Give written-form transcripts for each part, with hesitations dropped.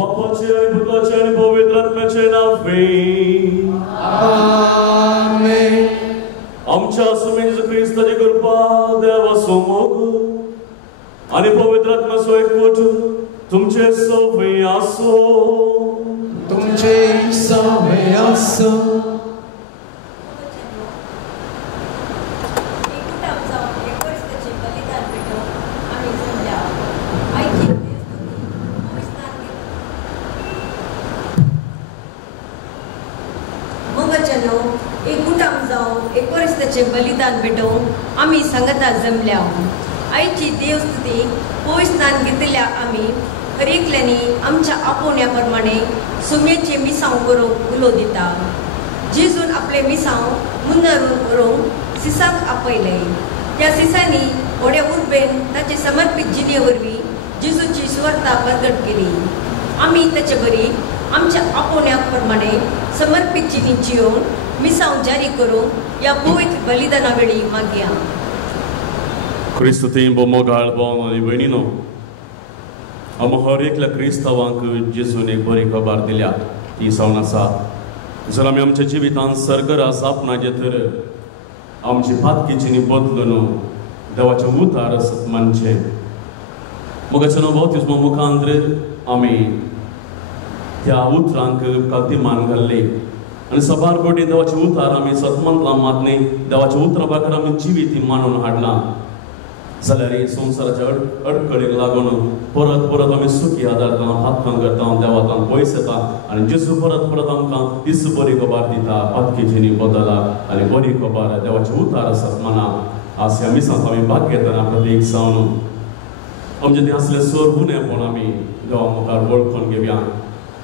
बापाचे आणि पुत्राचे आणि पवित्र आत्म्याचे नावे आमेन. आमच्या सुमेज ख्रिस्ताची कृपा देवा समोर आणि पवित्र आत्म्याचो एकवट तुमचे सवय आसो. तुमचे सवय आसो. बलिदान भेटवून आम्ही संगता जमल्या. आईची देवस्तुती पोय स्नान घेतल्या आम्ही हरेकल्यानी आमच्या आपोण्याप्रमाणे सुमेचे मिसांव करूंक उलो दिता. जेजून आपले मिसांव मुन्नरून करूंक सिसाक आपयले. त्या सिसांनी व्हड्या उर्बेन ताचे समर्पित जिणे वरवीं जेजूची सुवार्ता प्रगट केली. आम्ही ताचे बरी आमच्या आपोण्याप्रमाणे समर्पित जिणी जियोन मिसांव जारी करूंक या पवित्र बलिदाना वेळी मागया. क्रिस्तुती मोगाळ भाव आनी भयणीनो, आम हर एकल्या क्रिस्तावांक जेजून एक बरी खबर दिल्या ती जावन आसा. जर आमी आमच्या जिवितांत सरगरास आपणाचे तर आमची पातकीची बदलून देवाचे उतार आसत म्हणजे मोगाच्या बावतिस्मा मुखांतर आमी त्या उतरांक कल्तिमान घाल्ले आणि सबार कोटी देवाचे उतार आमी सतमंतला मातने देवाच्या उतरा भाकर आमी जिवीत मानून हाडला. जाल्यार हे संवसाराच्या अडकळीक लागून परत परत आमी सुखी आदारता, हातकां करता, देवातान पयस येता आनी जेजू परत परत आमकां तीच बरी खबर दिता. पातकेची बदला आनी बरी खबर देवाचे उतार आसात मना. आज ह्या मिसांत आमी भाग घेतना प्रत्येक जावन आमचे ते असले सर गुणेपण आमी देवा मुखार वळखून घेवया.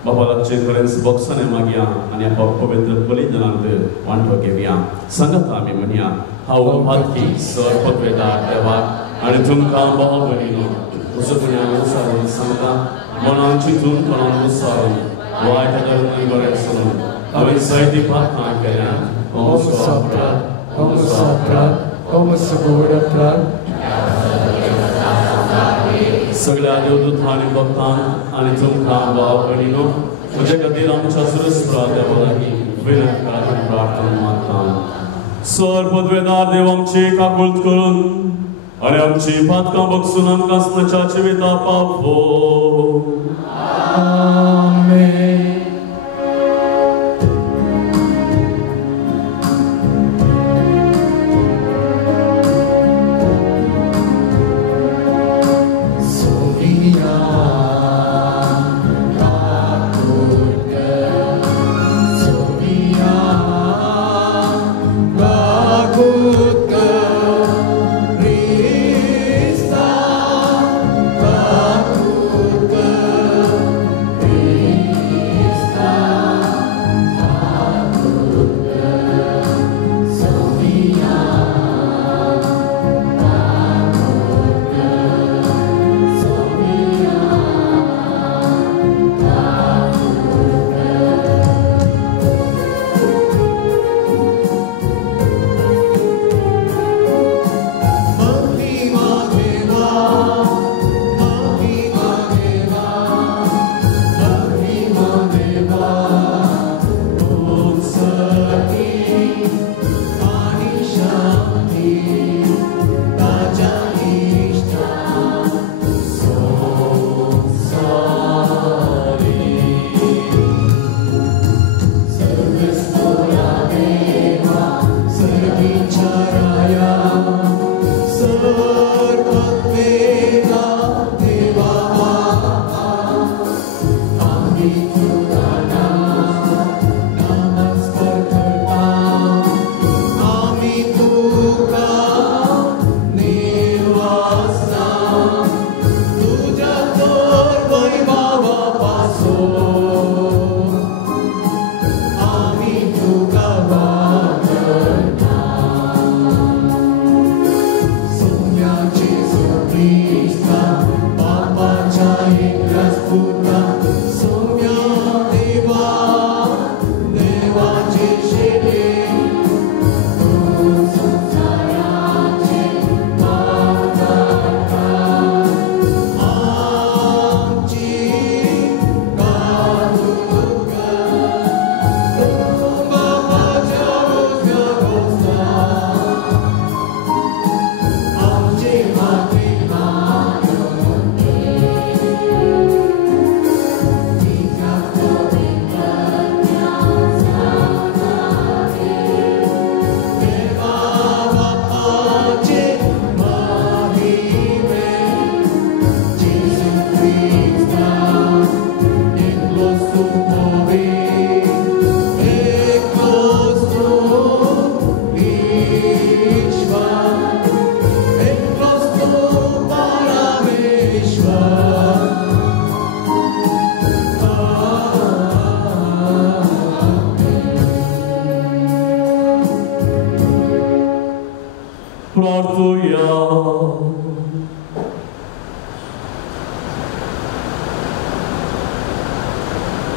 बाबाचे खरेंच बक्षणे मागया आनी पवित्र बलिदानांत वांटो घेवया. सांगात आमी म्हणया, हांव पातकी सर पत्वेदार देवाक आनी तुमकां भाव भयणीनो उसपुण्यान उसारून सांगता. मनान चिंतून कोणान उसारून वायट धर्म बरें सोडून हांवें जायती प्रार्थना केल्यान सगळ्या देवदूतांनी भक्तांक आनी तुमकां भाव भयणीनो म्हजे खातीर आमच्या सुरस्पुरा देवा लागीं विनंती आनी प्रार्थना मागता. सर पदवेदार देव आमची काकुळट करून आनी आमची पातकां बगसून आमकां स्मचाचे वेता पावो. आमेन. Krista,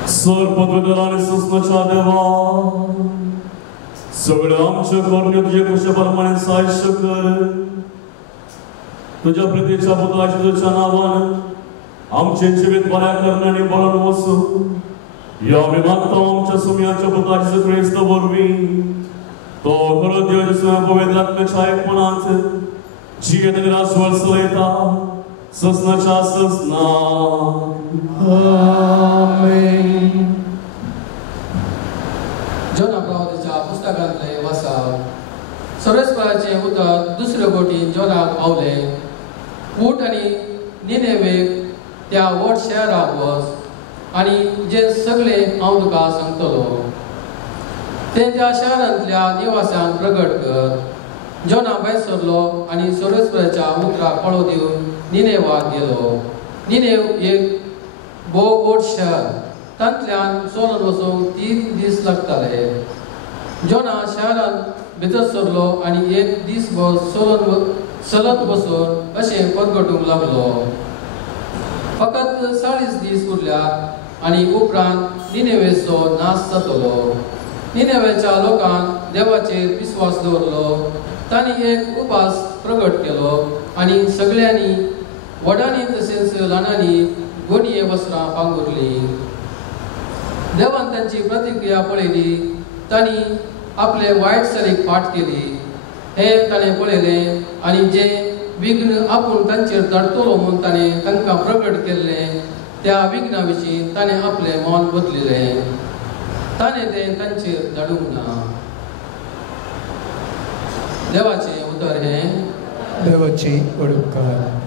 सर्पद्वेदाने ससनाच्या देवा सगळ्या आमच्या करण्या तुझ्या कृशेप्रमाणे साहित्य कर. तुझ्या प्रीतीच्या पुत्राच्या तुझ्या नावान आमचे जीवित बऱ्या करण्याने बळून वसू. या आम्ही मागतो आमच्या सुम्याच्या पुत्राच्या ख्रिस्त वरवी तो खरो देवाच्या पवित्र आत्म्याच्या एकपणात जियत निराश्वर सलयता ससनाच्या ससना. आमेन. जोना प्रवादीच्या पुस्तकांतले वाचप. सर्वेस्पराचे उतर दुसरे गोटी जोनाक पावले. उठ आणि निनेवेक त्या व्हड शहराक वच आणि जे सगळे हांव तुका सांगतलो ते त्या शहरांतल्या निवासांक प्रगट कर. जोना भायर सरलो आणि सर्वेस्पराच्या उतराक पळो दिवन निनेवाक गेलो. निनेव एक भोव व्हड शहर. तांतल्यान चलून वचूंक 3 दीस लागताले. जोना शहरांत भितर सरलो आणि एक दीसभर चलत वचून अशें परगटूंक लागलो. फकत 40 दीस उरल्यात आणि उपरांत निनेवेचो नाश जातलो. निनेवेच्या लोकांन देवाचेर विश्वास दवरलो. तांणी एक उपास प्रगट केलो आणि सगळ्यांनी वडांनी तशेंच ल्हानांनी गोनये वस्त्रां पांगुरली. देवान तांची प्रतिक्रिया पळयली. तांणी आपले वायट सरीक फाट केली हे ताणें पळयलें आणि जे विघ्न आपूण तांचेर धाडटलो म्हूण ताणें तांकां प्रगट केल्लें त्या विघ्ना विशीं ताणें आपलें मन बदलिलें. ताणें तें तांचेर धाडूंक ना. देवाचें उतर हें. देवाची उपकार.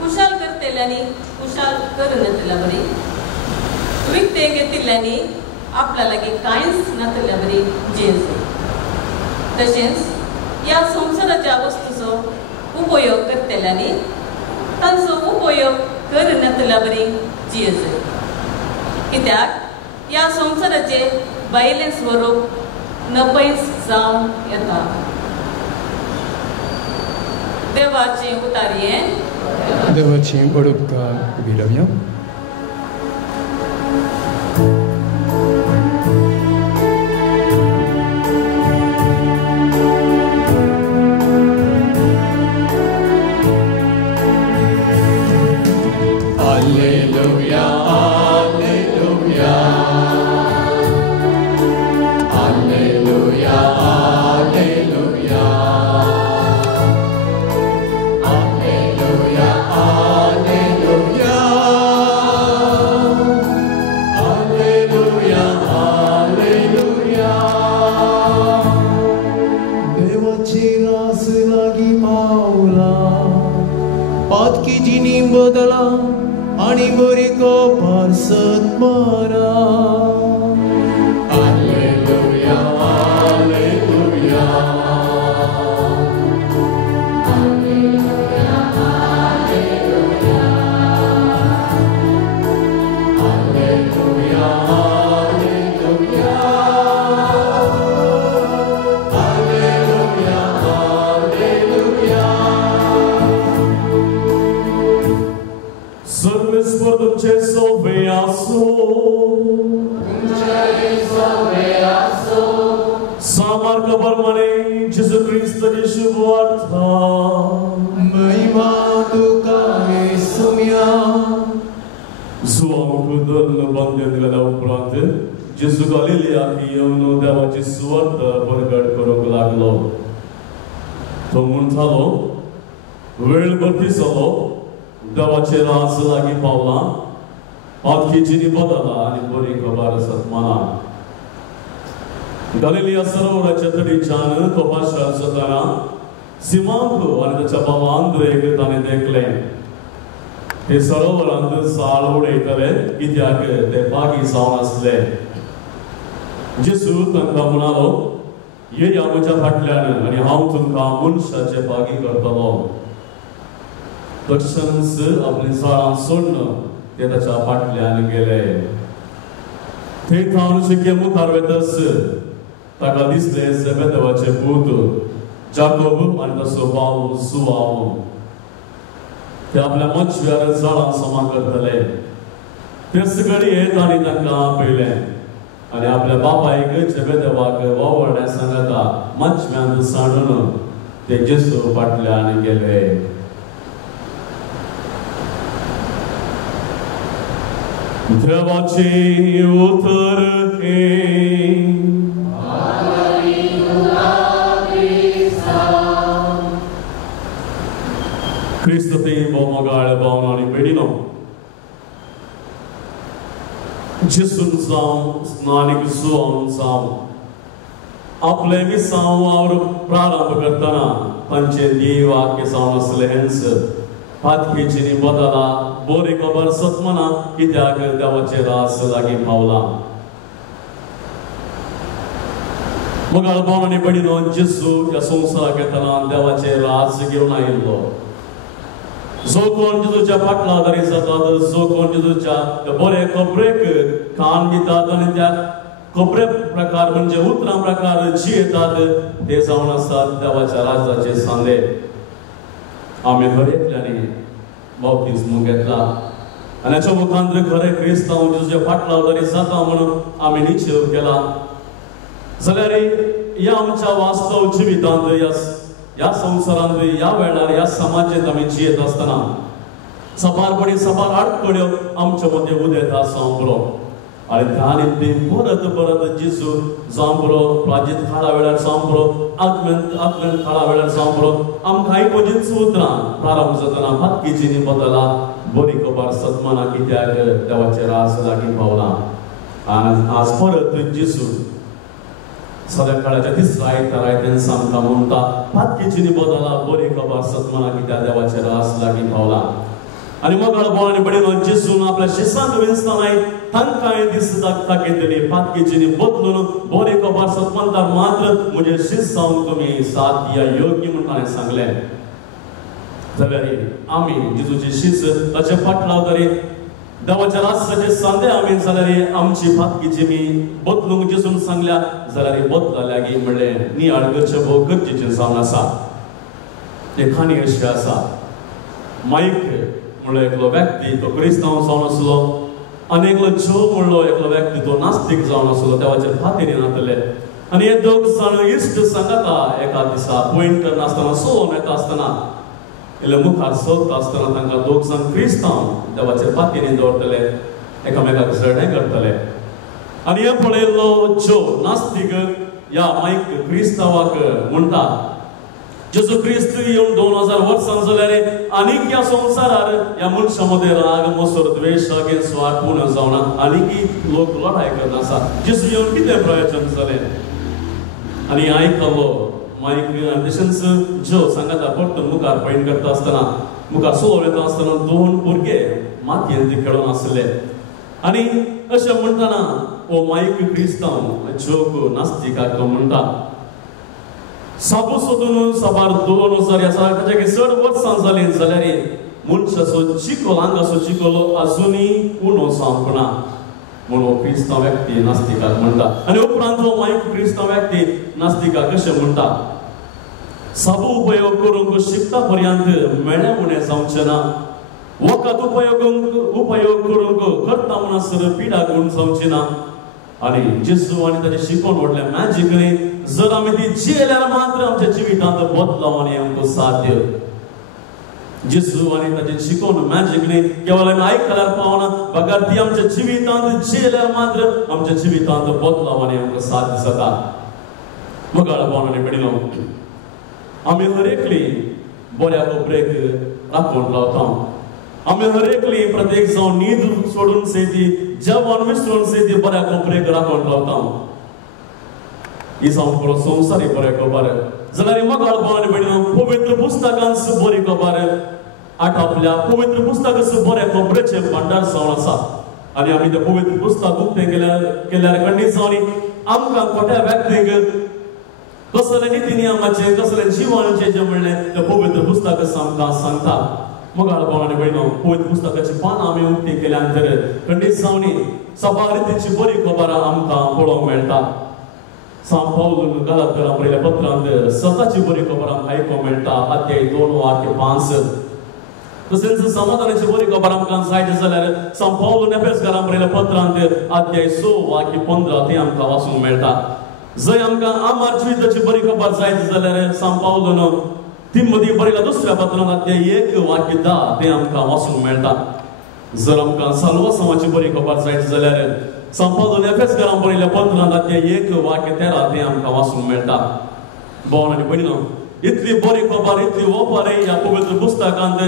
कुशाल करतेल्यांनी कुशाल करून येतल्या बरी विकते घेतिल्ल्यांनी आपल्या लागीं कांयच नातल्या बरी जेज तशेंच ह्या संवसाराच्या वस्तूचो उपयोग करतेल्यांनी तांचो उपयोग करून येतल्या बरी जेज कित्याक ह्या संवसाराचे भायलें स्वरूप नपयस जावन येता देवाचें उतार्यें देवाची उपकार उबी रावया. आणि बरी कपार सत्मारा. हालेलुया हालेलुया हालेलुया हालेलुया हालेलुया हालेलुया हालेलुया हालेलुया. Por tuce soveaso Samar kabarmane Jesus Cristo de Shuvartha महिमा तुका येसुया. Zuamkudun bandendila da uprat Jesus Galilea की येऊन देवाची सुवार्थ प्रकट करूंक लागलो. तो म्हणटालो वेळ भरती जालो देवाचे रास लागीं पावला पातकीची बदला आनी बरी खबर सत्माना. गलिलिया सरोवराच्या तडीच्यान तो भाशण जाताना सिमांक आनी ताच्या भावा आंद्रेक ताणें देखलें. ते सरोवरांत साळ उडयतले कित्याक ते बागी जावन आसले. जेसू तांकां म्हणालो येया म्हज्या फाटल्यान आनी हांव तुमकां मनशाचे बागी करतलो. तशेंच आपली साळां सोडून ते ताच्या फाटल्यान गेले. थंय थांवन शिके मुखार वेतस ताका दिसले जेबेदेवाचे पूत जाकोब आनी ताचो भाव सुवाव. ते आपल्या मच्छव्यार झाडां समा करतले. तेच घडये तांणी तांकां पळयलें आनी आपल्या बापायक जेबेदेवाक वावरण्याक सांगता मच्छव्यांत सांडून ते जेसू फाटल्यान गेले. देवाचे उतर हे क्रिस्त ते बोमगाळ भावनांनी बेडिनो जेसून जावन स्नानीक सुवावन जावन आपले मिसांव वावर प्रारंभ करतना तांचे देव वाक्य जावन आसले हेंच पातकेची बदला बरी खबर सत्मना कित्याक देवाचे रास लागीं पावला. मगाळ भावनांनी बेडिनो जेसू ह्या संवसाराक येतना देवाचे रास घेवन आयिल्लो. जो कोण जेजूच्या फाटलादारी जातात जो कोण जेजूच्या बरे खबरेक कान दितात आनी त्या खबरे प्रकार म्हणजे उतरां प्रकार जियेतात ते जावन आसात देवाच्या राजाचे सांदे. आमी हर एकल्यानी बाप्तिस्म घेतला आनी हाच्या मुखांत खरे क्रिस्तांव जेजूच्या फाटलादारी जाता म्हणून आमी निश्चय केला जाल्यार ह्या आमच्या वास्तव जिवितांत ह्या संवसारांत ह्या वेळार ह्या समाजांत आमी जियेत आसतना सपारपणी सपार आडखड्यो आमचे मदीं उदेता सांबरो आनी तांणी ती परत परत जेजू सांबरो प्राजीत खाडा वेळार सांबरो आत्मेंत खाडा वेळार सांबरो आमकां आयकोचीच उतरां प्रारंभ जातना फातकीची बदला बरी खबर सत्माना कित्याक देवाचे रास लागीं पावला. आनी आज परत जेजू सगळ्या काळाच्या तिसऱ्या आयतारायतेन आमकां म्हणटा फातकीची बदला बरी खबर सत्माना कित्याक देवाचे रास लागीं पावला. आणि मग बोलाने बडीनो जेसून आपल्या शिष्यांक विंस्तानाय तांकांय दिस दाखयतली पातकीचीनी बदलून बरे कबार सत्मंतार मात्र म्हणजे शिष्यांक तुम्ही साथ दिया योग्य म्हणून ताणें सांगलें जाल्यार आमी जेजूचे शिष्य ताचे फाटलावतरी देवाच्या राष्ट्राचे सांदे आमी जाल्यार आमची फातकीची मी बदलूंक जेसून सांगल्या जाल्यार बदला लागी म्हणलें नियाळ करचें भोव गरजेचें जावन आसा एक खाणी अशी आसा माईक म्हणलो एकलो व्यक्ती तो क्रिस्तांव जावन आसलो आनी एकलो जो म्हणलो एकलो व्यक्ती तो नास्तीक जावन आसलो देवाचेर फातीर नातले आनी हे दोग जाण इश्ट सांगता एका दिसा पॉयंट करनासतना सोन येता आसतना इल्ले मुखार सोदता आसतना तांकां दोग जाण क्रिस्तांव देवाचेर फातीर दवरतले एकामेकाक झरडें करतले आनी हे पळयल्लो जो नास्तीक ह्या माईक क्रिस्तांवाक म्हणटा जेजू ख्रिस्त येवन 2000 वर्सां जाल्यार आनीक ह्या संवसारार ह्या मनशा मदें राग मोसोर द्वेष अगेन स्वार्थ पूर्ण जावना आनीक लोक लढाय करना आसा जेजू येवन कितें प्रयोजन जालें आनी आयकलो माईक तशेंच जो सांगता परतून मुखार पॉयंट करता आसतना मुखार सोर येता आसतना 2 भुरगे मातयेन ते खेळून आसले आनी अशें म्हणटना हो माईक क्रिस्तांव जोक नास्तिकाक म्हणटा साबू सोदून साबार 2000 आसा ताचे चड वर्सां जालीं जाल्यार मनशाचो चिको आंगाचो चिकोलो आजुनी उणो सांपना म्हणून क्रिस्तांव व्यक्ती नास्तिकाक म्हणटा आनी उपरांत हो माईक क्रिस्तांव व्यक्ती नास्तिकाक कशें म्हणटा साबू उपयोग करूंक शिकता पर्यंत मेळ्ळें उणें जावचें ना वखद उपयोग करूंक करता म्हणसर पिडा गुण जावची ना आनी जेजू आनी ताचे शिकोवन व्हडलें मॅजीक न्ही जर आमी ती जियेल्यार मात्र आमच्या जिवितांत बदलाव आनी आमकां साध्य जेजू आनी ताचें शिकोवन मॅजीक न्ही केवळ आमी आयकल्यार पावना बगर ती आमच्या जिवितांत जियेल्यार मात्र आमच्या जिवितांत बदलाव आनी आमकां साध्य जाता मगाळ पावना पडिनो आमी हर एकली बऱ्या कोपरेक राखून रावता आमी हर एकली प्रत्येक जावन न्हीद सोडून सेती जेवण विसरून सेती बऱ्या कोपरेक राखून रावता ही जावन बरो संवसारी बरे खबर जाल्यार मगाळ पावना पडिनो पवित्र पुस्तकांच बरी खबर आटापल्या पवित्र पुस्तकांच बरे खबरेचे भांडार जावन आसा आनी आमी तें पवित्र पुस्तक उक्तें केल्यार खंडीत जावन आमकां खोट्या व्यक्तीक कसले निती नियमाचे कसले जिवनाचे जे म्हणलें तें पवित्र पुस्तक आमकां सांगता मगाळ पावना पडिनो पवित्र पुस्तकाची पानां आमी उक्तीं केल्या नंतर खंडीत जावन सभा रितीची बरी खबर आमकां पळोवंक मेळटा सांत पौल गलातियांक बरयल्या पत्रांत सताची बरी खबर आमकां आयकूंक मेळटा अध्याय 2 वाक्य 5 तशेंच समाधानाची बरी खबर आमकां जाय जाल्यार सांत पौल एफेसकारांक बरयल्या पत्रांत अध्याय 6 वाक्य 15 तें आमकां वाचूंक मेळटा जंय आमकां आमार जिविताची बरी खबर जाय जाल्यार सांत पौलन तिमोथी बरयल्या दुसऱ्या पत्रांत अध्याय 1 वाक्य 10 तें आमकां वाचूंक मेळटा जर आमकां साल्वासांवाची बरी खबर जाय जाल्यार सांत पौल एफेसकारांक बरयल्या पत्रांत अध्याय 1 वाक्य 13 तें आमकां वाचूंक मेळटा भोवन आनी भयणीनो इतली बरी खबर इतली ओपार ह्या पवित्र पुस्तकांत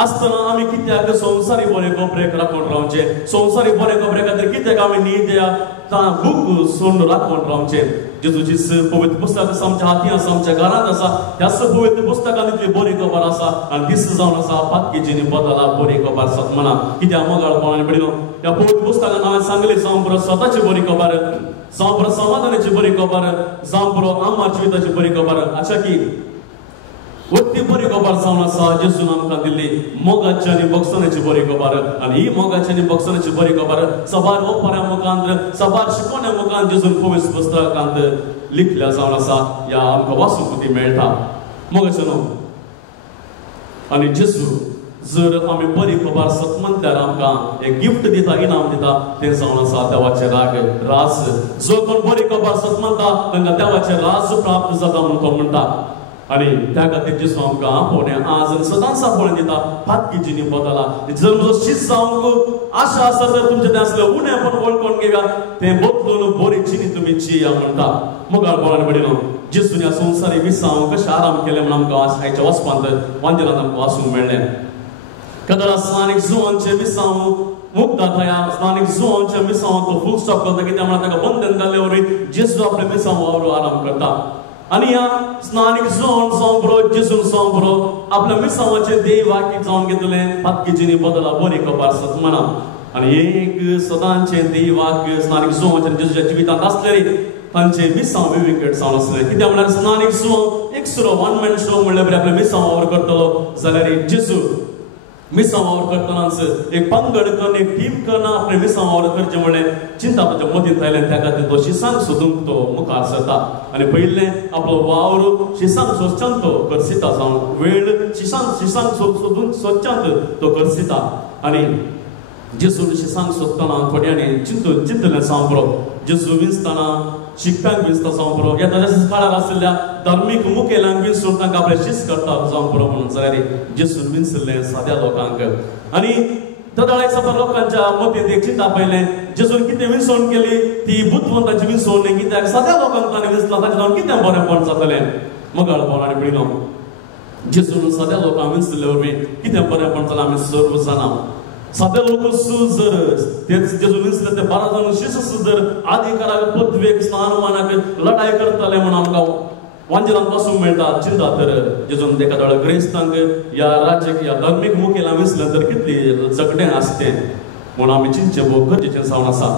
आसतना आमी कित्याक संवसारी बरे कोपरेक राखून रावचे संवसारी बरे कोपरे खातीर कित्याक आमी न्हीद या बूक सोडून राखून रावचे जेजूची पवित्र पुस्तक आमच्या हाती आसा आमच्या घरांत आसा ह्याच पवित्र पुस्तकांत इतली बरी खबर आसा आनी दिस जावन आसा पातकीची बदला बरी खबर आसात म्हणा कित्याक मगाळ पावना पडिनो ह्या पवित्र पुस्तकांत हांवें सांगलें जावं बरो स्वताची बरी खबर जावं बरो समाधानाची बरी खबर जावं बरो आमार जिविताची बरी खबर अच्छा की वत्ती बरी खबर जावन आसा जेजून आमकां दिल्ली मोगाची आनी बक्षणाची बरी खबर आनी ही मोगाची आनी बक्षणाची बरी खबर सबार ओपाऱ्या मुखांत सबार शिकोवण्या मुखांत जेजून पवित्र पुस्तकांत लिखल्या जावन आसा ह्या आमकां वाचूंक ती मेळटा मोगाचें न्हू आनी जेजू जर आमी बरी खबर सतमंत्यार आमकां एक गिफ्ट दिता इनाम दिता तें जावन आसा देवाचें राज जो कोण बरी खबर सतमंता तांकां देवाचें राज प्राप्त जाता म्हणून तो म्हणटा आनी त्या खातीर जेजू आमकां आपोवणें आज आनी सदांच आपोवणें दिता फातकीची न्ही बदला जर म्हजो शिस्त जावंक आशा आसा तर तुमचें तें आसलें उणें पण वळखून घेया तें बदलून बरी जिणी तुमी जिया म्हणटा मुगाळ बोलान पडिनो जेजून ह्या संवसारी विसांव कशें आराम केलें म्हण आमकां आयच्या वचपांत वांजेलांत आमकां वाचूंक मेळ्ळें कदळा स्थानीक जुवांचे विसांव मुक्ता थया स्थानीक जुवांच्या मिसांव तो फूल स्टॉप करता कित्याक म्हळ्यार ताका बंधन घाल्ले वरवीं जेजू आपले मिसांव वावरो आराम करता आणि या स्नानीक जावन बरो जेसून जावन बरो आपल्या मिसावाचे देव वाकी जावन घेतले पातकीची बदला बरी कपार सत म्हणा आणि एक सदांचे देव वाक्य स्नानीक जावन जेसूच्या जिवितांत आसलेली तांचे मिसाव विकेट जावन आसले कित्याक म्हळ्यार स्नानीक जावन एक सुरो वन मॅन शो म्हणल्यार बरें आपल्या मिसाव वावर करतलो जाल्यार जेसू मिसाव वावर करतनाच एक पंगड करून एक टीम करना आपले मिसाव वावर करचे म्हणलें चिंता ताच्या मतींत आयलें त्या खातीर तो शिसांक सोदूंक तो मुखार सरता आनी पयलें आपलो वावर शिसांक सोदच्यांत तो करसिता जावन वेळ शिसांक सोदून सोदच्यांत तो करसिता आनी जेसून शिसांक सोदतना थोड्यांनी चिंतलें जावं बरो जेसू विंचतना शिकप्यांक विंचता जावं बरो ह्या ताच्या काळार आसलेल्या धार्मीक मुखेल्यांक विंचून तांकां आपलें शिस्त करता जावं बरो म्हणून जाल्यार जेसून विंचलें साद्या लोकांक आनी तदाळेक सगळ्या लोकांच्या मतींत एक चिंता पयलें जेसून कितें विंचवण केली ती बुद्धवंताची विंचवण न्ही कित्याक साद्या लोकांक ताणें विंचला ताचे जावन कितें बरेंपण जातलें मगाळ पावलांनी पळयलो जेसून साद्या लोकांक विंचले वरवीं कितें बरेंपण जालां आमी सर्व जाणा सादे लोक जर तेच जेजू विंचले ते 12 जाण शिष्य जर अधिकाराक पदवेक स्थानमानाक लढाई करताले म्हणून आमकां वांजरांत पासूंक मेळटा चिंता तर जेजून तेका दळ ग्रेस्तांक या राज्याक या धार्मीक मुखेलां विंचलें तर कितली जगडें आसतें म्हणून आमी चिंतचें भोव गरजेचें जावन आसा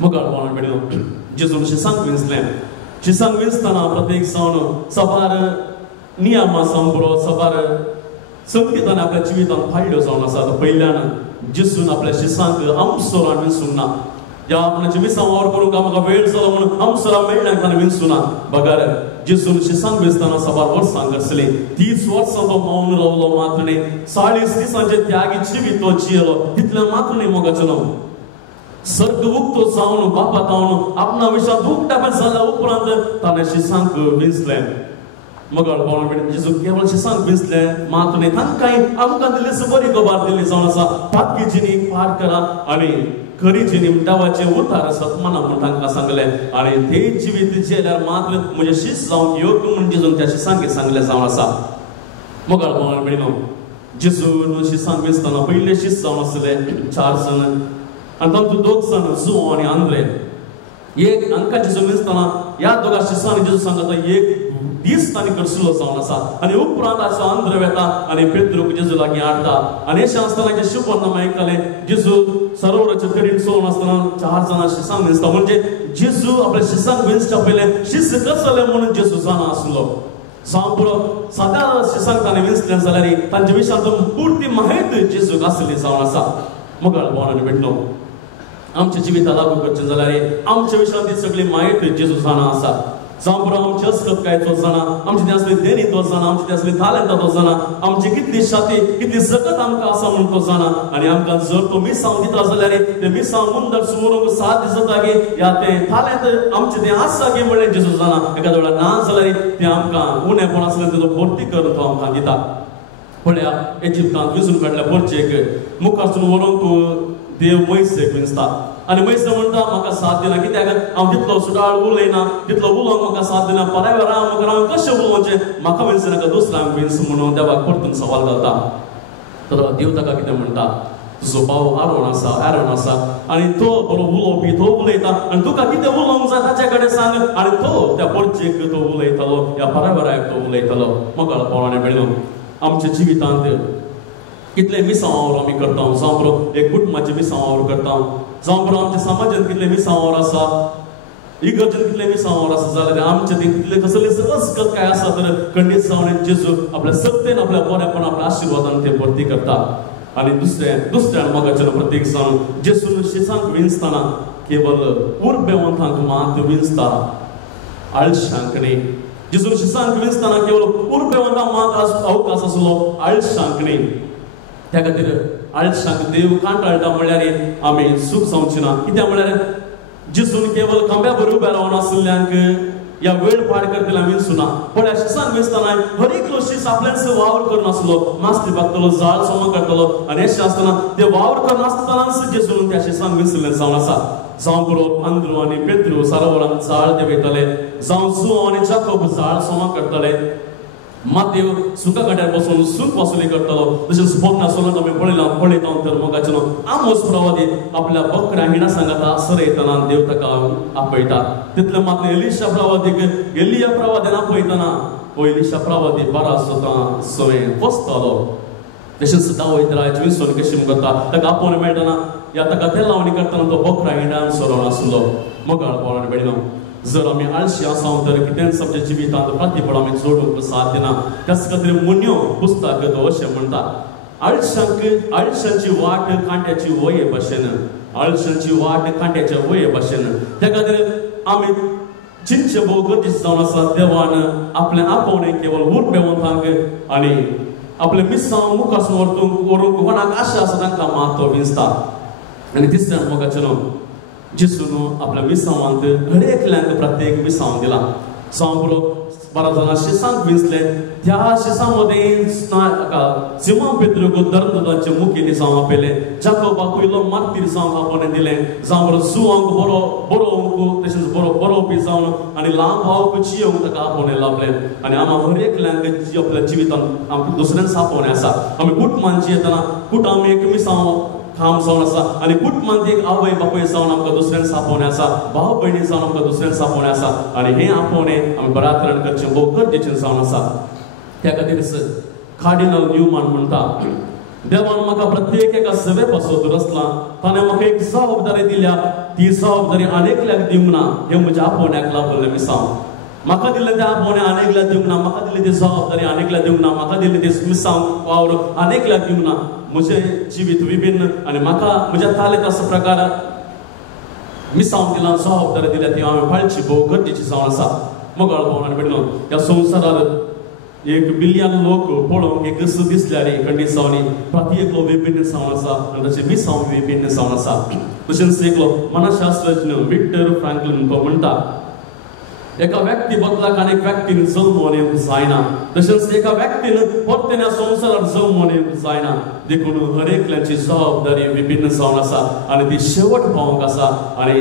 मुखार पावून मेळ्ळो जेजून शिसांक विंचतना प्रत्येक जावन सभार नियमा सांबरो सभार संगीतान आपल्या जिवितांत फाळ्यो जावन आसा पयल्यान जेसून आपल्या शिसांक आमसोरान विंचूंक ना या आपणाचे मिसां वावर करूंक आमकां वेळ जालो म्हणून आमसोरां मेळ्ळ्यांक ताणें विंचूं ना बगार जेसून शिसांक विंचतना सभार वर्सां करसली 30 वर्सां तो मौन रावलो मात्र न्ही 40 दिसांचे त्यागी जिवीत तो जियेलो तितलें मात्र न्ही मोगाचें न्हू सर्ग उक्तो जावन बापा जावन आपणा विशयां दूख टापत जाल्या उपरांत ताणें शिसांक विंचलें मगाळ पावून मेळ्ळें जेजू केवळ शिसांक विंचलें मात्र न्ही तांकांय आमकां दिली बरी खबर दिल्ली जावन आसा पातकीची पार करा आनी खरीची निमटावाचे उतार सत्माना म्हणून तांकां सांगलें आनी ते जिवीत जियेल्यार मात्र म्हजें शिस्त जावंक योग्य म्हणून जेजून त्या शिसांक सांगलें जावन आसा मगाळ पावून मेळ्ळो जेजून शिसांक विंचतना पयलें शिस्त जावन आसलें 4 जण आनी तातूंत 2 जण जुओ आनी आंद्रे एक हांकां जेजू विंचतना ह्या दोगा शिसांनी जेजू सांगता एक दीस तांणी करसलो जावन आसा आनी उपरांत आसो आंद्र वेता आनी पेद्रूक जेजू लागीं हाडटा आनी अशें आसतना जे शुभ नाम आयकतालें जेजू सरोवराच्या तडीन चोवन आसतना 4 जाणां शिसांक विंचता म्हणजे जेजू आपल्या शिसांक विंचच्या पयलें शिस्त कसलें म्हणून जेजू जाणा आसलो जावं पुरो सद्या शिसांक ताणें विंचलें जाल्यार तांचे विशयांत पुर्ती माहीत जेजूक आसली जावन आसा मगाळ पावणारी भेटलो आमच्या जिविताक लागू करचें जाल्यार आमच्या विशयांत ती सगळी माहीत जेजू जाणा आसा जावं बरो आमची अस्कत काय तो जाणा आमची ती असली देणी तो जाणा आमची ती असली तालंतां तो जाणा आमची कितली शाती कितली सकत आमकां आसा म्हणून तो जाणा आनी आमकां जर तो मिसांव दिता जाल्यार ते मिसांव मुंदर सुमोरूंक 7 दीस जाता गे या ते तालंत आमचें तें आसा गे म्हणलें जेजू जाणा एका वेळार ना जाल्यार तें आमकां उणेंपण आसलें तेजो भरती करून तो आमकां दिता पळया इजिप्तांत विंचून काडल्या परचेक मुखारसून व्हरोंक देव मैसेक विंचता आनी मैसे म्हणटा म्हाका 7 दिना कित्याक हांव तितलो सुडाळ उलयना तितलो उलोवंक म्हाका 7 दिना पराय वेळार म्हाका हांव कशें उलोवचें म्हाका विंच नाका दुसऱ्यांक विंच म्हणून देवाक परतून सवाल घालता तर देव ताका कितें म्हणटा तुजो भाव आरोन आसा आनी तो बरो उलोवपी तो उलयता आनी तुका कितें उलोवंक जाय ताचे कडेन सांग आनी तो त्या परचेक तो उलयतलो ह्या पराय वेळार तो उलयतलो मगाळ पावणे मेळ्ळो आमच्या जिवितांत कितले मिसां वावर आमी करता जावं बरो एक कुटुंबाचे मिसां वावर करता जावं बरो आमच्या समाजांत कितले मिसां वावर आसा इगर्जेंत कितले मिसां वावर आसा जाल्यार आमचे ती कितले कसले अस्कत काय आसा तर खंडीत जावन जेजू आपल्या सत्तेन आपल्या बरेपण आपल्या आशिर्वादान ते भरती करता आनी दुसऱ्यान मोगाचें प्रत्येक जावन जेजून शिसांक विंचतना केवळ उर्बेवंतांक मात विंचता आळशांक न्ही जेजून शिसांक विंचतना केवळ उर्बेवंतांक मात अवकाश आसलो आळशांक न्ही त्या खातीर आळशांक देव कांटाळटा म्हणल्यार आमी सूख जावची ना कित्याक म्हणल्यार जेजून केवळ खांब्या बरोबर उबे रावन आसल्ल्यांक या वेळ पाड करतले आमी सुना पण शिसांक विंचतना हर एकलो शीस आपल्याच वावर करनासलो मास्ती बागतलो जाळ सोमा करतलो आनी अशें आसतना ते वावर करनासतनाच जेजून त्या शिसांक विंचलें जावन आसा जावं बरो आंद्रू आनी पेद्रू सरोवरांत जाळ देंवयतले जावं जुओ आनी जाकोब जाळ सोमा करतले Matthew suka gadar bosson suk wasuli करतलो तसेच स्वप्न सोलंत आम्ही पळयता तर मगाचनो आमोस प्रवादी आपल्या बकरा हिणा सांगता सर येताना देवताका आपयता तितले मात्र एलिशा प्रवादीक एलिया प्रवादीन आपयताना एलिशा प्रवादी बरा स्वता सोय बसतालो तसेच दावयत राजवी सोन कशी मुगता ताका आपोवन मेळटाना या ताका ते लावणी करताना तो बकरा हिणान सोरोन आसलो मोगाळ पळोवन बेडलो जर आम्ही आळशी आसां तर कितें आमच्या जिवितांत प्रतिफळ आमी जोडूंक साध्य ना त्याच खातीर मुन्यो पुस्तक तो अशें म्हणटा आळशांची वाट कांट्याची वये भाशेन आळशांची वाट कांट्याच्या वये भाशेन त्या खातीर आमी चिंतचे भोव गरजेचें जावन आसा देवान आपलें आपोवणें केवळ उठ बेवंतांक आनी आपले मिस्सांव मुखार व्हरूंक कोणाक आशा आसा तांकां मात तो विंचता आनी तिसऱ्यान मोगाचें जिसून आपल्या मिसांवांत हर एकल्यांक प्रत्येक मिसांव दिला सांबरो 12 जाणां शिसांक विंचले त्या शिसांमध्ये सिमोन पेद्रुक दरदाचे मुखेली जावं आपले जाकोबाक पयलो मार्तीर जावं आपणे दिले जावं जुवांक बरोवंक तशेंच बरोवपी जावन आनी लांब भावक जियोंक ताका आपणे लाभले आनी आमी हर एकल्यांक आपल्या जिवितांत आमकां दुसऱ्यान सापोवणें आसा आमी कुटुंबान जियेतना कुटुंब एक मिसांव काम जावन आसा आनी कुटुंबांत एक आवय बापूय जावन आमकां दुसऱ्यान सापोवणें आसा भाव भयणी जावन आमकां दुसऱ्यान सापोवणें आसा आनी हें आपोवणें आमी बऱ्या तरेन करचें भोव गरजेचें जावन आसा त्या खातीर कार्डिनल न्यूमॅन म्हणटा देवान म्हाका प्रत्येक एका सेवे पासत आसला ताणें म्हाका एक जबाबदारी दिल्या ती जबाबदारी अनेकल्याक दिवंक ना हें म्हज्या आपोवण्याक लाभलें मिसांव म्हाका दिलें तें आपोवणें अनेकल्याक दिवंक ना म्हाका दिली ती जबाबदारी अनेकल्याक दिवंक ना म्हाका दिली ती मिसांव वावर अनेकल्याक दिवंक ना म्हजें जिवीत विभिन्न आनी म्हाका म्हज्या तालेत अशा प्रकार मिसांव दिला जबाबदारी दिल्या ती हांवें पाळची भोव गरजेची जावन आसा मोगाळ भोवनान बेडलो ह्या संवसारांत 1 बिलियन लोक पळोवंक एक दिसल्यार कंडिसांनी प्रत्येक विभिन्न जावन आसा आनी तशें मिसांव विभिन्न जावन आसा तशेंच एकलो मनशास्त्रज्ञ विक्टर फ्रँकलिन तो म्हणटा एका व्यक्ती बदलाक आनी व्यक्तीन जल्मोवन येवंक जायना तशेंच एका व्यक्तीन परतेन ह्या संवसारांत जल्मोवन येवंक जायना देखून हर एकल्याची जबाबदारी विभिन्न जावन आसा आनी ती शेवट पावोवंक आसा आनी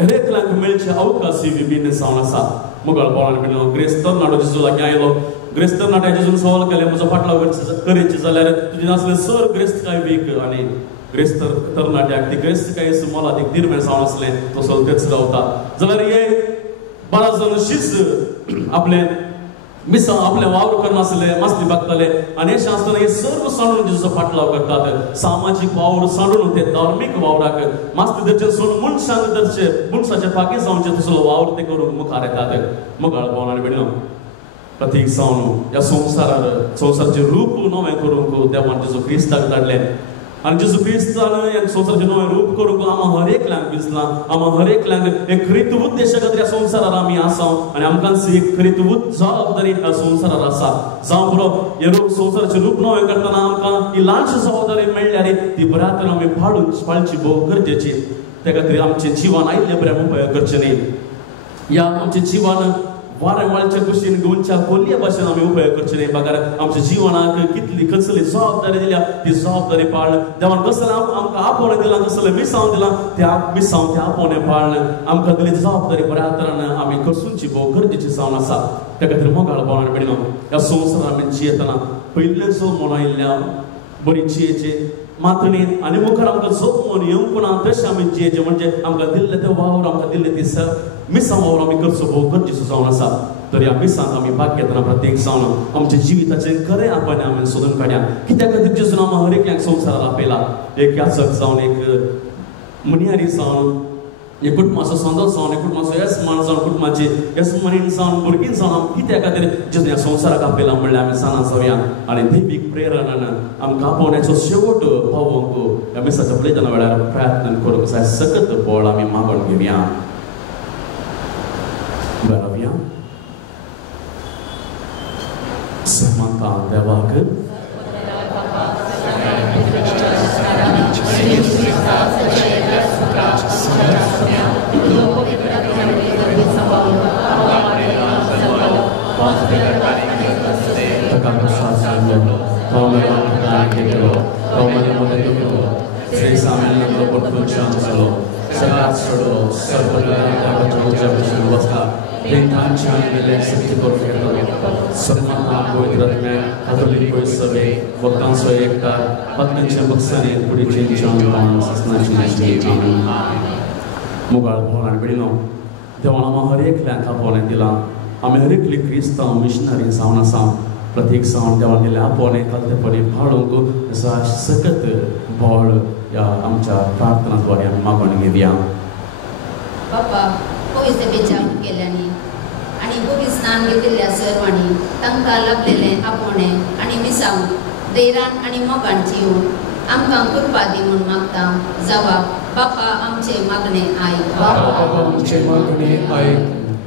हर एकल्याक मेळचे अवकाश विभिन्न जावन आसा मुगाळ पावलान मेळ्ळो ग्रेस्त तरणाटो जेजू लागीं आयलो ग्रेस्त तरणाट्या जेजून सवाल केले म्हजो फाटलाव करचें जाल्यार तुजें नासलें सर ग्रेस्तकाय वीक आनी ग्रेस्त तरणाट्याक ती ग्रेस्तकाय मोलादीक दिरमें जावन आसलें तो सलतेच रावता जाल्यार हे 12 जाण शिस आपले मिसांव आपले वावर करनासले मस्ती बागताले आनी अशें आसतना हे सर्व सांडून जेजूचो फाटलाव करतात सामाजीक वावर सांडून ते धार्मीक वावराक मास्ती धरचे सोडून मनशांक धरचे मनशाचे फागी जावचे तसलो वावर ते करून मुखार येतात मुखार पावनार बेडलो प्रतीक जावन ह्या संवसाराचें रूप नवें करूंक देवान जेजू क्रिस्ताक धाडलें आनी जेजू क्रिस्तान ह्या संवसाराचें नवें रूप करूंक आम्हा हर एकल्यांक दिसलां आम्हा हर एकल्यांक एक खरीत उद्देशा खातीर ह्या संवसारार आमी आसां आनी आमकां एक खरीत जबाबदारी ह्या संवसारार आसा जावं बरो हे संवसाराचें रूप नवें करतना आमकां ही ल्हानशी जबाबदारी मेळ्ळ्यार ती बऱ्या तरेन आमी पाळची भोव गरजेची त्या खातीर आमचें जिवन आयिल्ले बरें उपयोग करचें न्ही ह्या आमचें जिवन वारें वाळच्या कुशीन गोंयच्या कोल्ये भाशेन आमी उपयोग करचे न्ही बागार आमच्या जिवनाक कितली कसली जबाबदारी दिल्या ती जबाबदारी पाळन देवान कसलें आमकां आपोवणें दिलां कसलें मिसांव दिलां त्या मिसांव त्या आपोवणें पाळन आमकां दिली जबाबदारी बऱ्या तरेन आमी करसूंची भोव गरजेची जावन आसा त्या खातीर मोगाळ पावनार बेडलो ह्या संवसारान आमी जियेतना पयले जल्मोन आयिल्ल्या बरी जियेचे मात्र न्ही आनी मुखार आमकां जल्मोन येवंक ना तशें आमी जियेचें म्हणजे आमकां दिल्ले ते वावर आमकां दिल्ले ती मिसांव वावर आमी करचो भोव गरजेचो जावन आसा तर ह्या मिसांक आमी भाग घेतना प्रत्येक जावन आमच्या जिविताचें खरें आपणें आमी सोदून काडया कित्या खातीर जेजून आमकां हर एकल्याक संवसारांत आपयला एक याचक जावन एक मनियारी जावन एक कुटुंबाचो संदो जावन एक कुटुंबाचो येसमान जावन कुटुंबाची येसमणीन जावन भुरगीं जावन कित्या खातीर जेजून ह्या संवसाराक आपयला म्हणल्यार आमी जाणा जावया आनी दैवीक प्रेरणान आमकां आपोवण्याचो शेवट पावोवंक ह्या मिसाच्या पळयतना वेळार प्रयत्न करूंक जाय सकत बळ आमी मागून घेवया बरवया समता देवाक Printanci anni delle settimane सन्मान पवित्र कॅथोलिक सभे भक्तांचो एकता पत्नीच्या बक्षाने पुढे मुगाळ भोवण बिडनो देवान आम्हा हर एकल्यांक आपोवणें दिलां आमी हर एकली क्रिस्तांव मिशनरी जावन आसा प्रत्येक जावन देवान दिलें आपोवणें कलतेपणी भाळूंक सकत बळ ह्या आमच्या प्रार्थनाद्वारे आमी मागून घेवया. बापा पवित्र बेचार केल्यांनी आनी गोबी स्नान घेतिल्ल्या सर्वांनी तांकां लाभलेलें आपोवणें आनी मिसांव दैरान आनी मोगान जिवन आमकां कृपा दी म्हूण मागता. जबाब बापा आमचे मागणे आयक.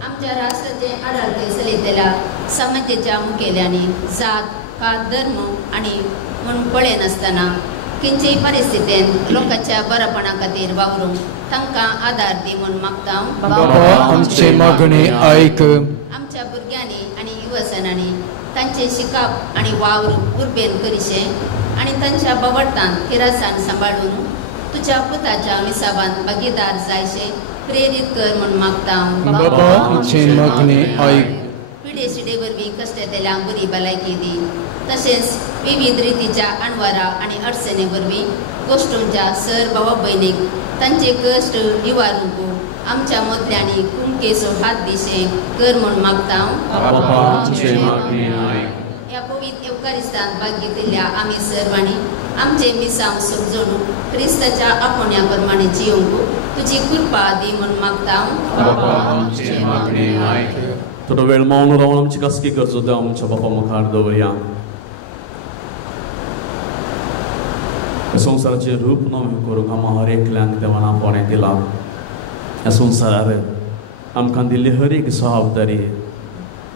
आमच्या राष्ट्राचे आडारते चलयतल्या समाजाच्या मुखेल्यांनी जात का धर्म आनी म्हूण पळय नासतना खंयचेय परिस्थितीन लोकांच्या बरेपणा खातीर वावरूंक तांकां आदार दी म्हूण मागता. आमचे मागणे आयक. आमच्या भुरग्यांनी आनी युवजनांनी तांचे शिकप आनी वावर उर्बेन करीशें आनी तांच्या बाबडतान किरासान सांबाळून तुज्या पुताच्या मिसाबान भागीदार जायशे प्रेरीत कर म्हूण मागता. आमचे मागणे आयक. पिढे शिडे वरवीं कश्टायतल्या बरी भलायकी दी. तशेंच विविध रितीच्या अणवारा आनी अडचणी वरवीं गोश्टूंच्या सर भावा भयणीक तांचे कश्ट निवारूंक आमच्या मदल्यांनी कुमकेचो हात दिशे कर म्हूण मागता. ह्या पवित्र एवकारिस्तान भाग घेतिल्ल्या आमी सर्वांनी आमचे मिसांव समजून क्रिस्ताच्या आपोवण्या प्रमाणे जियोंक तुजी कृपा दी म्हूण मागता. थोडो वेळ मौन रावन आमची कसकी गरजो देव आमच्या बापा मुखार दवरया. संवसाराचें रूप नवें करूंक आम्हा हर एकल्यांक देवान आपोवणें दिलां. ह्या संवसारार आमकां दिल्ली हर एक जबाबदारी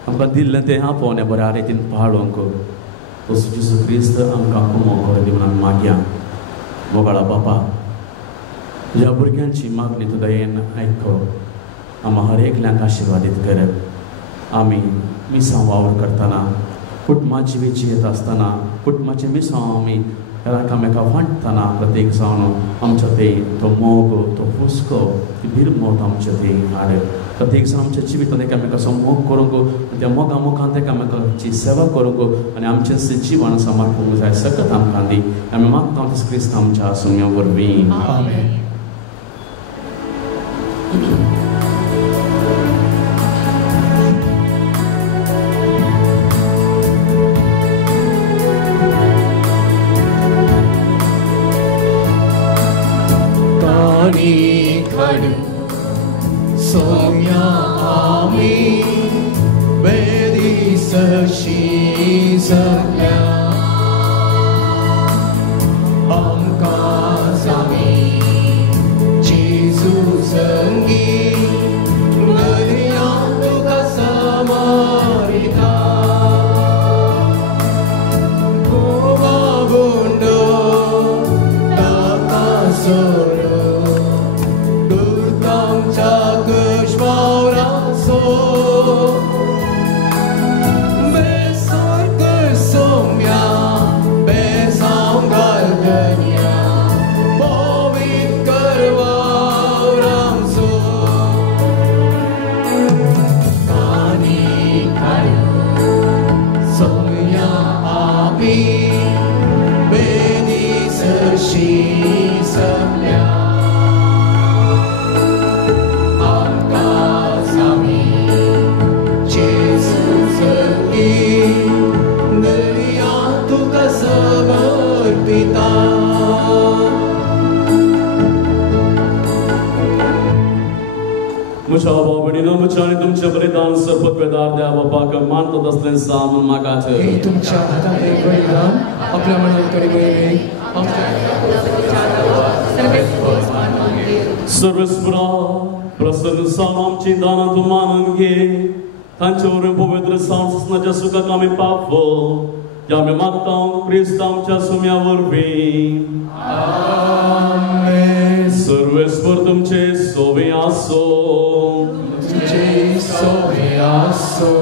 आमकां दिल्लें तें आपोवणें बऱ्या रितीन पाळूंक तसो जेजू क्रिस्त आमकां कुमो कर दी म्हणून मागया. मोगाळा बापा ह्या भुरग्यांची मागणी तूं दयेन आयको. आम्हा हर एकल्यांक आशिर्वादीत कर. आमी मिसांव वावर करतना कुटुंबाची वेची येत आसतना कुटुंबाचे मिसांव आमी एकामेका वांटतना प्रत्येक जावन आमच्या ते तो मोग तो हुस्को ती भिरमोट आमच्या ते हाड प्रत्येक जावन आमच्या जिवितान एकामेकाचो मोग करूंक त्या मोगा मुखांत एकामेकाची सेवा करूंक आनी आमचें जिवन सांबाळूंक जाय सकत आमकां दी. आमी मागता क्रिस्त आमच्या सुम्या वरवीं. आमेन. Somya ami bedi sashi samya amka sami Jesus sangi ngariya tuka samarita goma bundo takasoro Mucha बाबडीनो मुचाने तुमचे बलिदान सर्वपेदार द्या बापाक मानत असले सामून मागाचे हे तुमच्या हाताने बलिदान आपल्या मनात करीबे सर्वस्वरा प्रसन्न साम आमची दाना तू मानून घे तांच्यावर पवित्र सांसनाच्या सुखाक आमी पावो या आमी मागता क्रिस्त आमच्या सुम्या वरवीं. आमेन. सर्वेस्वर तुमचे सोवे आसो सोवे आसो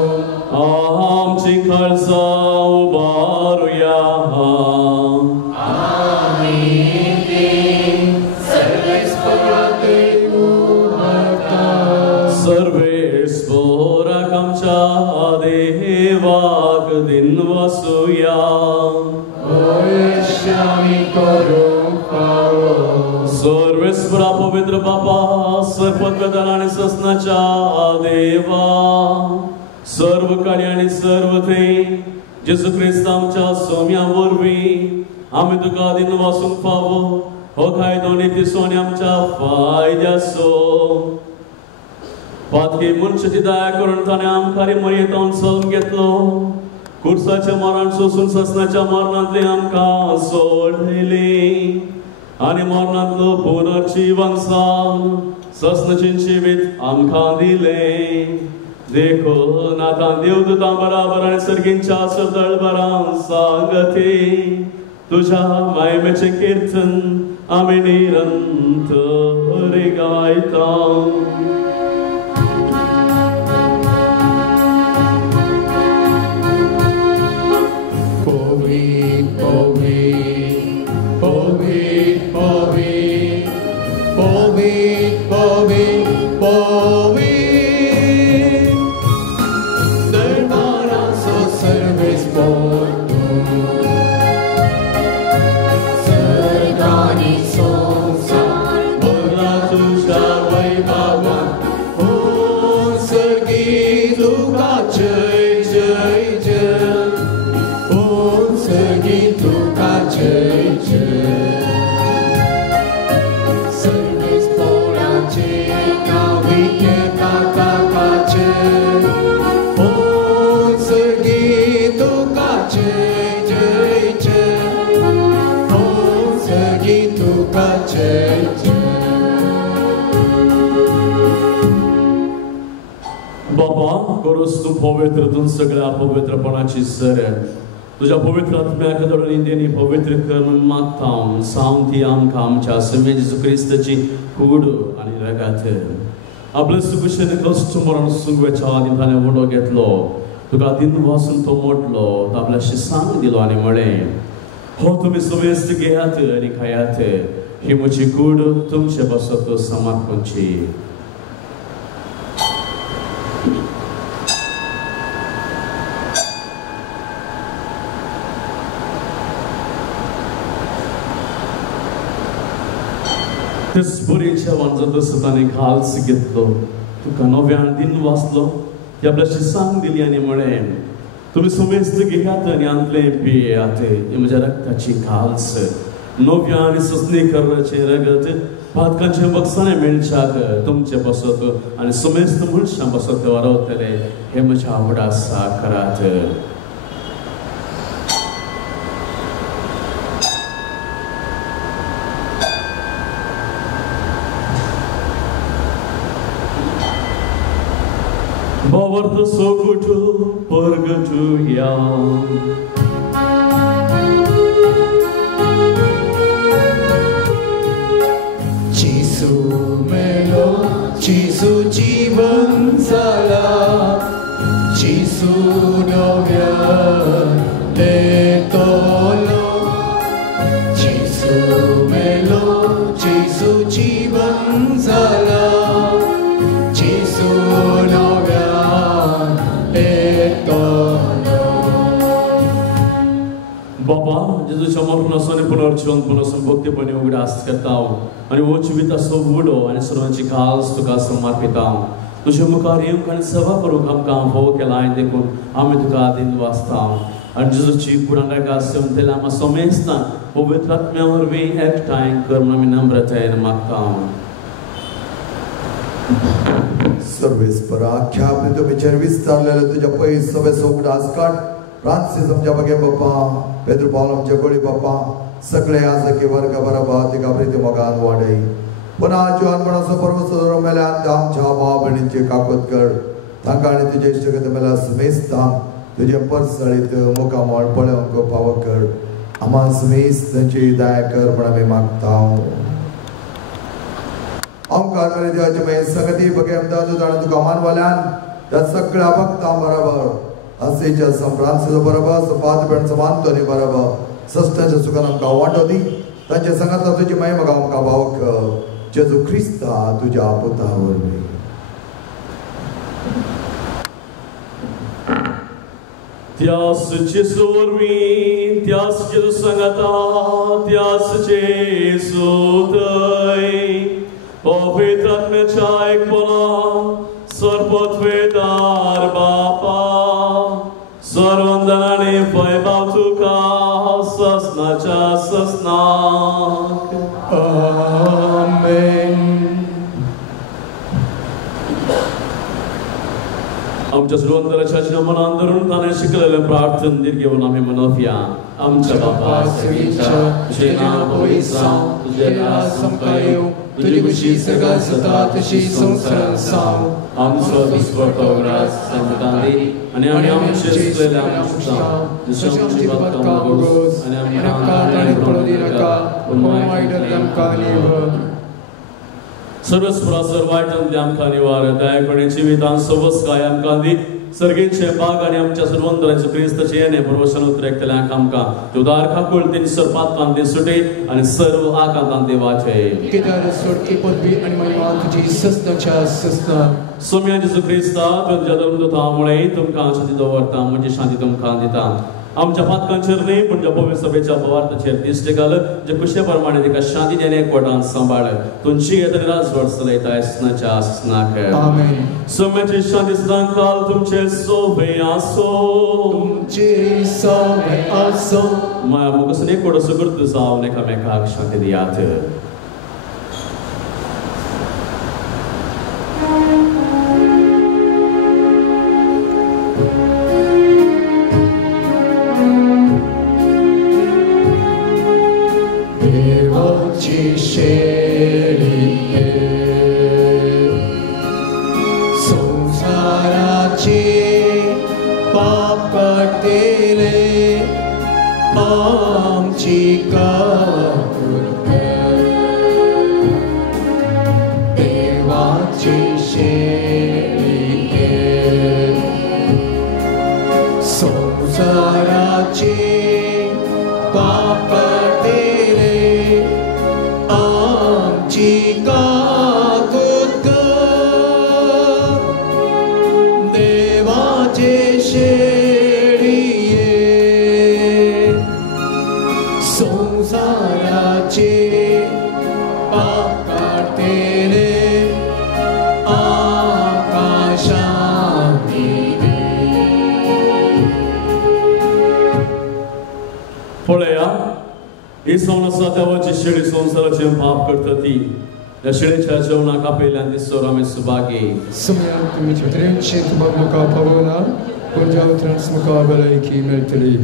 आमची खालसा उबारुया. सर्वेस्वराक आमच्या देवा आसूया सर्वेस्परा पवित्र बापा सर्वपदन आणि ससनाच्या देवा सर्व काळी आणि सर्व थै जेजू ख्रिस्त आमच्या सोम्या वरवीं आमी तुका दिन वासूंक फावो हो कायदो नित्य सोने आमच्या फायद्याचो पातकी मनशाची दया करून ताणें आमकां मयेंतावन सल्म घेतलो कुर्साच्या मरण सोसून ससनाच्या मरणांतले आमकां सोडले आनी मरणांतलो पुनर्जीवन जावन ससनाचें जिवीत आमकां दिलें देखून आतां देवदूतां बराबर आनी सर्गींच्या दळबरां सांगती तुझ्या महिमेचे कीर्तन आमी निरंतर गायता तू पवित्रतून सगळ्या पवित्रपणाची सर तुझ्या पवित्र आत्म्याक धरून देणी पवित्र करून मागता सांगती आमकां आमच्या समे जेजू क्रिस्ताची कूड आनी रगात आपले सुखुशेन कश्ट मरण सुगवेच्या आदी ताणें वडो घेतलो तुका दिन वासून तो मोडलो तो आपल्याशी सांग दिलो आनी म्हळें हो तुमी समेस्त घेयात आनी खायात ही म्हजी कूड तुमचे बसत समर्पणची ते स्पुरीच्या वांजत सताने खाल्स घेतलो तुका नव्यान दिन वाचलो ती आपल्याशी सांग दिली आनी म्हळें तुमी समेस्त घेयात आनी आंतले पियेयात ही म्हज्या रक्ताची खाल्स नव्या आनी ससणीकरणाचे रगत पातकांचे बक्षाने मेळच्याक तुमचे बसत आनी समेस्त मनशां बसत वारवतले हे म्हज्या आवड आसा करात Bavarda sogutu purgatu ya Jisu melo Jisu jivan sala Jisu novya le tolo Jisu melo Jisu jivan sala Jisu novya बाबा जेजूच्या मरणासन पुनर्जीवन पुनर्संभक्तीपणे उगडास करता आनी हो जिविता सोडो आनी सर्वांची खास तुका समर्पिता तुझे मुखार येवंक आनी सेवा करूंक आमकां फोव केला आनी देखून आमी तुका दिन वाचता आनी जेजूची कुडांडा सेवन तेला आमी समेस्तान पवित्र आत्म्या वरवीं एकठांय करून आमी नम्रतायेन मागता सर्वेस्परा आख्या पृथ्वीचेर विस्तारलेले तुझ्या पयस सवे सोगडास काड फ्रांसीस आमच्या बगे बाप्पा पेद्रो पावल आमच्या गोळी बाप्पा सगळे आजके वर्ग बराबा तिका प्रिती मोगान वाडय पुन्हा जवानपणाचो पर्व सदरो मेल्यान आमच्या भाव भयणींचे काकोत कर तांकां आनी तुजे इश्टगत मेला समेस्तां तुजे परसळीत मुखामळ पळोवंक फावो कर आम्हा समेस्त तांची दया कर म्हण आमी मागता आमकां मेरे देवाचे मागीर संगती बगे अमदादूत आनी तुका मानवाल्यान त्या सगळ्या भक्तां बरोबर असेच्या संप्रांतीचो बरोबर पातपेण समांतोनी बरोबर सस्त्यांच्या सुखान आमकां वांटो दी तांच्या संगात तुजी महिमा आमकां भावक जेजू ख्रिस्ता तुज्या पुता वरवीं Tias Jesu urmi, tias Jesu sangata, tias Jesu tăi, povitrat me ceaic pola, sorpot vedar bapa, sorondani fai bautuca, sasna cea sasnac. Amen. आमच्या सुरुवातीला मनांतरून ताने शिकलेले प्रार्थना दीर्घ आम्ही मनोफिया आमच्या बापा सगळीच्या तुझे नाव होईसाव तुझे राज संकायो तुझी खुशी सगळा सता तशी संसारात साव आमचो दिसपडतो ग्रास संतांदी आणि आम्ही आमचे शिकलेले आमच्या जसं बात कामगोस आणि आम्ही काताने पडली नका उन्माईडल कालीव सर्वस्पुरासर वाईटन दी आमकां निवार दयाकडे जिवितान सवस काय आमकां दी सर्गेचे बाग आणि आमच्या सर्वंतरांचे क्रिस्ताचे येणे परवशन उतरेकतल्यांक आमकां उदार खाकूळ तीन सर्पातान दे सुटे आणि सर्व आकांतान देवाचे किदार सोडकी पदवी आणि महिमा तुझी सस्ताच्या सस्ता सोम्या जेजू क्रिस्ता तुझ्या धर्मदूतामुळे तुमकां शांती दवरता म्हणजे शांती तुमकां दिता आमच्या पातकांचेर न्ही पण ज्या पवित्र सभेच्या पवार्थाचेर दिश्टी घाल जे कुशे प्रमाणे तिका शांती देणे कोटान सांबाळ तुमची येतली राजवट चलयता स्नाच्या स्नाक आमेन सोम्याची शांती सदां काल तुमचे सोबे आसो तुमचे सोबे आसो माया मुगसने कोड सुकृत जाव एकामेकाक शांती दियात संसाराचे पाप करता ती त्या शिळेच्या जेवणाक आपल्यान दिसतो आमी सुभागे समया तुम्ही चित्रेंचे तुमका मुका पवना कोणत्या उतरांस मुका भलायकी मेळटली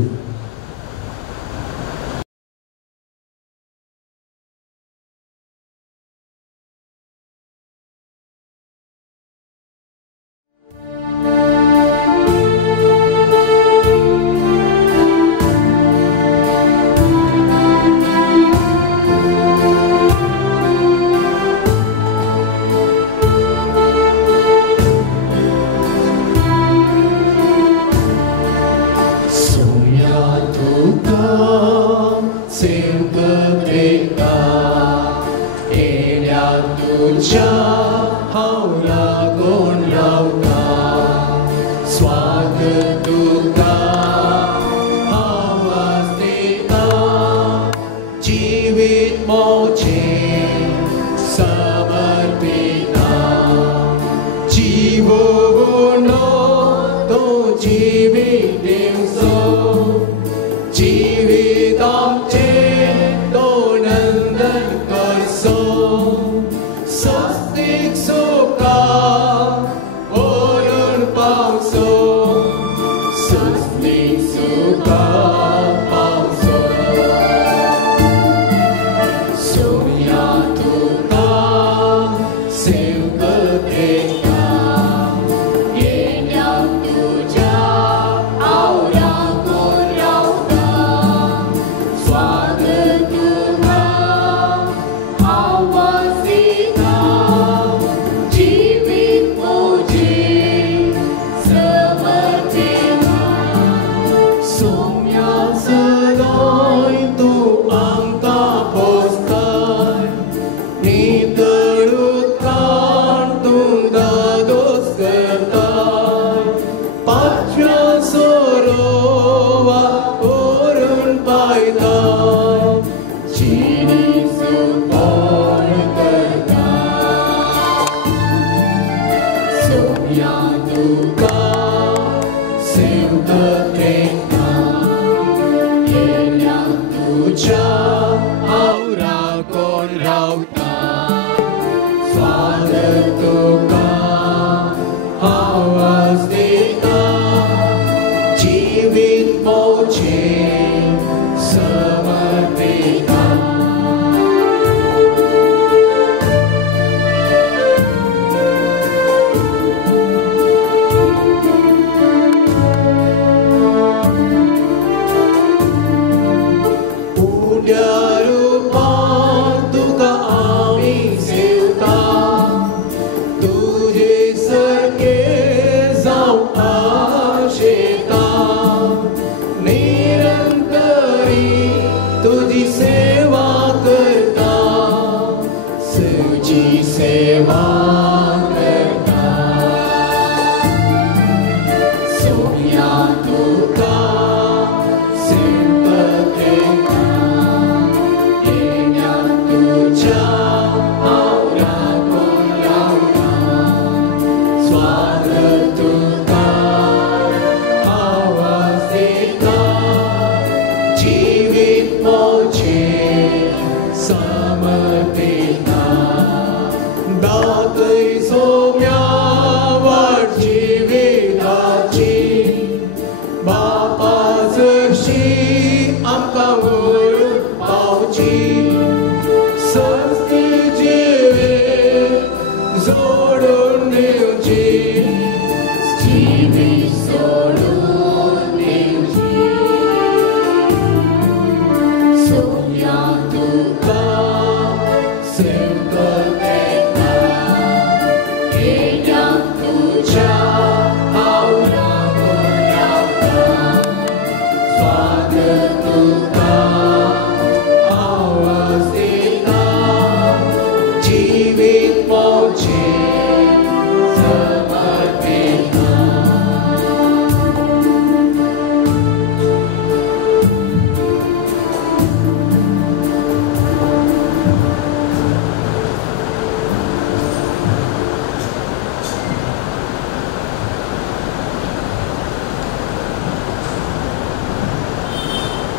Soro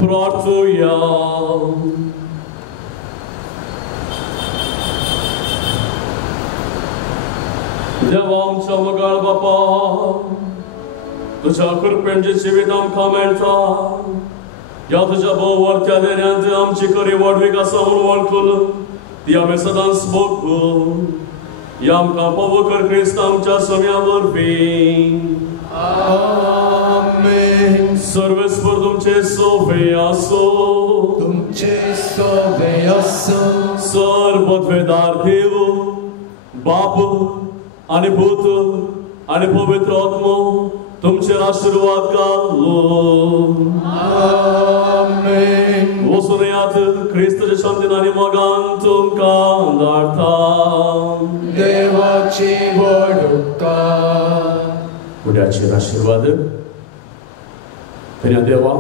प्रार्थूया. देवा आमच्या मगाळ बापा, तुझ्या कृपेन जिवीत आमकां मेळटा, या तुझ्या भोवरत्या देण्यांत आमची खरी विकासावर वळखून ती आमी सदांच भोगू. या आमकां पवित्र क्रिस्त आमच्या सम्या वरवीं. आमेन. सर्वेस्वर तुमचे सोबे आसो. तुमचे सोबे आसो. सर्वोत्वेदार देव, बाप आणि भूत आणि पवित्र आत्मा तुमचे आशीर्वाद घालो. आमेन. वचून येयात क्रिस्ताच्या शांतीन आनी मोगान तुमकां धाडटा. देवाची व्हड उपकार. फुड्याचेर आशीर्वाद. तेन्ना देवा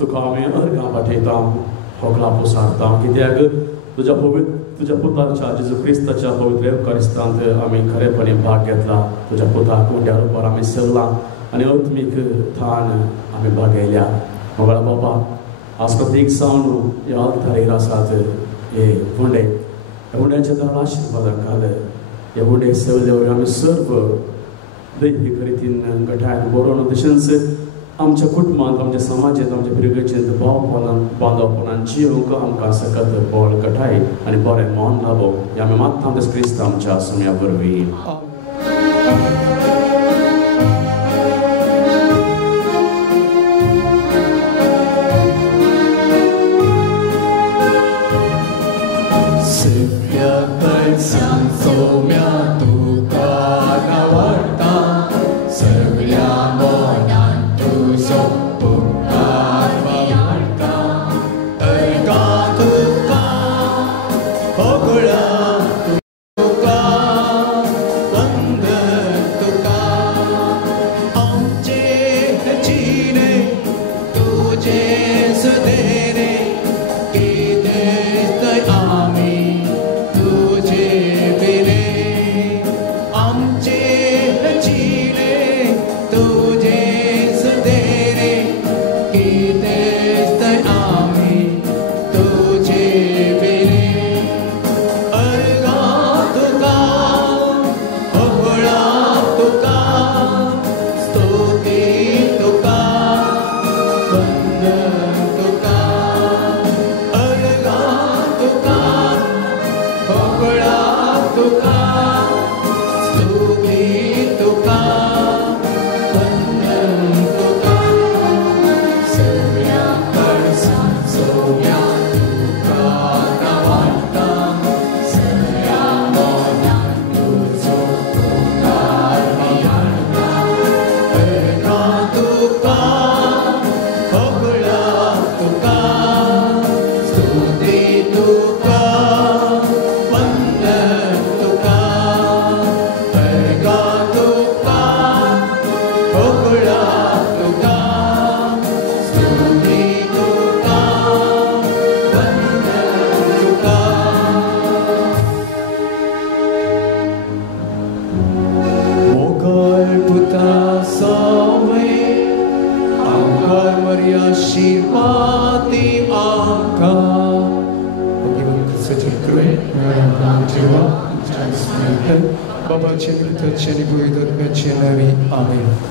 तुका आमी अर्गां पाठयता, होगला पुसारता, कित्याक तुझ्या पुताच्या जेजू क्रिस्ताच्या पवित्र eucharisतांत आमी खरेपणी भाग घेतला. तुझ्या पुताक उंड्या रुपार आमी सेल्ला आनी आत्मीक थान आमी भागयल्या. मोगळा बाबा, आज प्रत्येक सावन ह्या अल्तारीर आसात हे उंडे. ह्या उंड्याच्या दारां आशिर्वादाक घाल. ह्या उंडे सेवले वयर आमी सर्व दैवीक रितीन गठायन बरोवन तशेंच आमच्या कुटुंबांत, आमच्या समाजांत, आमच्या पिरगेचेंत बांदवपणान जिवंक आमकां सकत बळ गठाय आनी बरें मन लाभो. हे आमी मागता आमच्या क्रिस्त आमच्या सम्या वरवीं. होगळा तुका स्तुती तुका वंदन तुका सगळ्या कडसां सोया तुका नावाजता सगळ्या मोगान तुजो तुकार नियाळटा परका तुका होगळा तुका स्तुती तुका वंदन तुका परका तुका होगळा तुका स्तुती तुका वंदन तुका मोगल पुता सावे आमकां मरिया शिवाती आमकां Babacie, Ojcze, Cienie, Bój, Dotmie, Cienie, Amen.